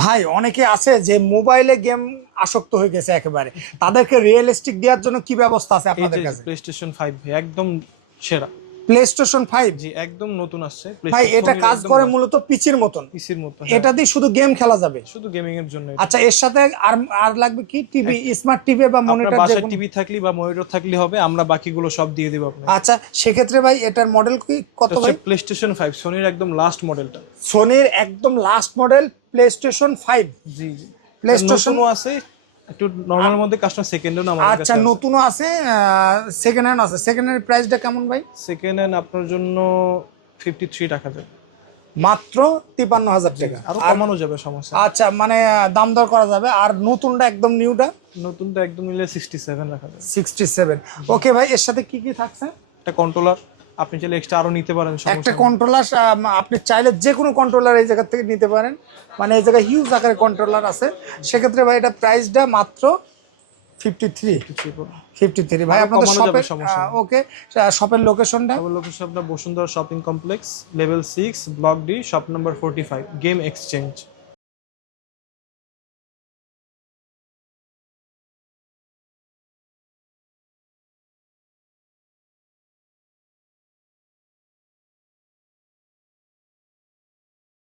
ভাই অনেকে আছে যে মোবাইলে গেম আসক্ত হয়ে গেছে একেবারে, তাদেরকে রিয়েলিস্টিক দেওয়ার জন্য কি ব্যবস্থা আছে এই আপনাদের যে কাছে? প্লেস্টেশন 5 ভাই একদম সেরা। প্লে স্টেশন 5 জি একদম নতুন আসছে ভাই, প্লেস্টেশন এটা সোনির কাজ একদম করে লাস্ট মূলত পিচির মতন, পিসির মতো, হ্যাঁ এটা দিয়ে শুধু গেম খেলা যাবে? শুধু গেমিং এর জন্য এটা। আচ্ছা, এর সাথে আর আর লাগবে কি? টিভি, স্মার্ট টিভি বা আপনার মনিটর যে বাসায় কোনো? টিভি থাকলে বা মনিটর থাকলে হবে, আমরা বাকিগুলো সব দিয়ে দেব আপনাকে। আচ্ছা, সেক্ষেত্রে ভাই এটার মডেল কি কত এটা হচ্ছে ভাই? প্লেস্টেশন 5 সোনির একদম লাস্ট মডেলটা। সোনির একদম লাস্ট মডেল প্লে স্টেশন 5। জি জি। প্লে স্টেশন, নতুনও আছে, একটু নরমাল মধ্যে কাস্টমার সেকেন্ডও আমাদের কাছে আচ্ছা আছে। নতুনও আছে, সেকেন্ড হ্যান্ড আছে। সেকেন্ড হ্যান্ড প্রাইসটা কেমন ভাই? সেকেন্ড হ্যান্ড আপনার জন্য 53 টাকা যাবে। মাত্র 53,000 টাকা। আরো আর কমানো যাবে, সমস্যা নেই। আচ্ছা, মানে দাম দর করা যাবে। আর নতুনটা একদম নিউটা? নতুনটা একদম নিলে 67 রাখা যাবে। 67। ওকে ভাই, এর সাথে কি কি থাকছে? একটা কন্ট্রোলার, আপনি চাইলে এক্সট্রা আরো নিতে পারেন, একটা সমস্যা নেই। কন্ট্রোলার, আপনি চাইলে যে কোনো কন্ট্রোলার এই জায়গা থেকে নিতে পারেন, মানে এই জায়গায় হিউজ আকারের কন্ট্রোলার আছে। সেক্ষেত্রে ভাই এটা প্রাইসটা মাত্র 53। 53 পড়বে। 53 ভাই। আরো আপনাদের কমানো যাবে, শপের, সমস্যা নেই। ওকে, শপের লোকেশনটা? আমার লোকেশন আপনার Bashundhara shopping complex, level 6, block D, shop number 45, game exchange.